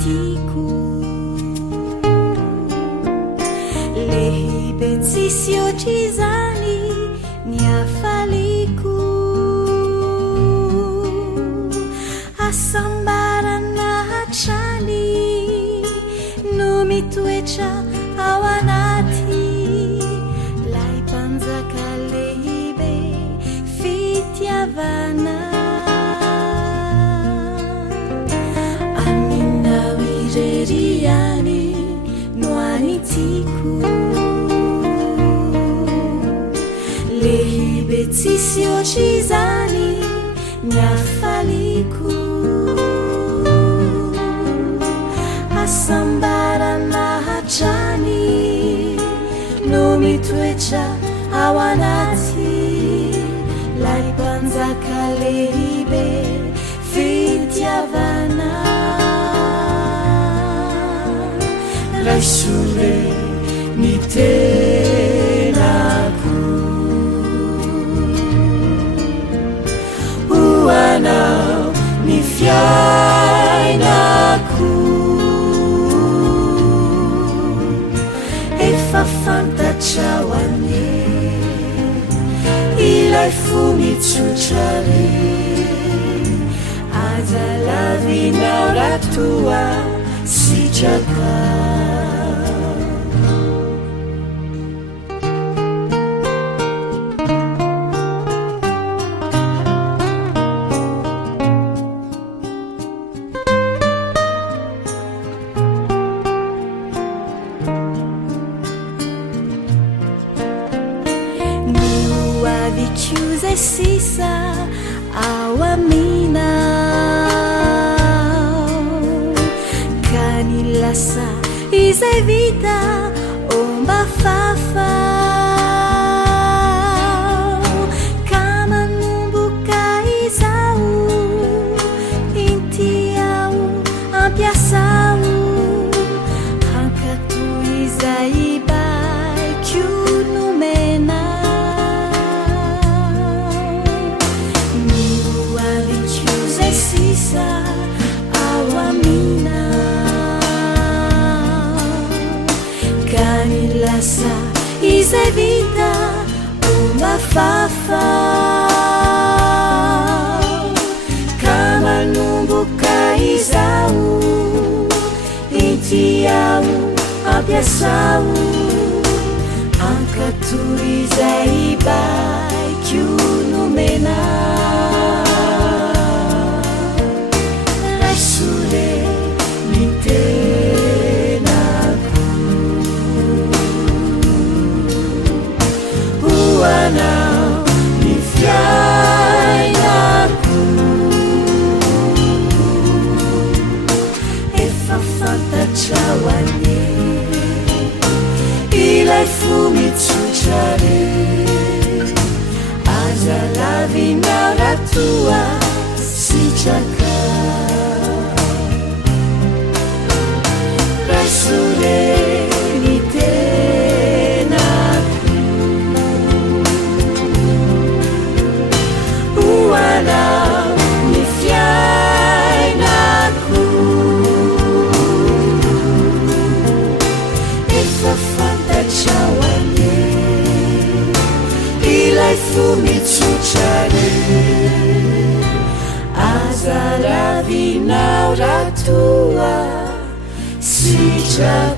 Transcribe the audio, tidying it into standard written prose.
tiako lehibe tsisy ohatrizany ny hafaliko asambarana hatrany no mitoetra ao anaty lay mpanjaka lehibe fitiavana aminao ireriany no anitiako lehibe tsisy ohatrizany ny hafaliko asambarana hatrany no mitoetra ao anaty lay mpanjaka lehibe fitiavana raisole ny tenako hoanao ny fiainako efa fantatra ho ane ilay fo mitsotrare aza lavinao ratoa sitraka chiuse sisa ao aminao kany lasa izay vita omba fafao ka manomboka izao intiao ampiasao hankato izay baikio nomena ao aminao kany lasa izay vita omba fafao ka manomboka izao intiao ampiasao hankato izay baikio nomena hoanao ny fiainako efa fantatra ho ane ilay fo mitsotrare aza lavinao ratoa sitraka raisole ny tenako hoanao ny fiainako efa fantatra ho ane ilay fo mitsotrare aza lavinao ratoa sitraka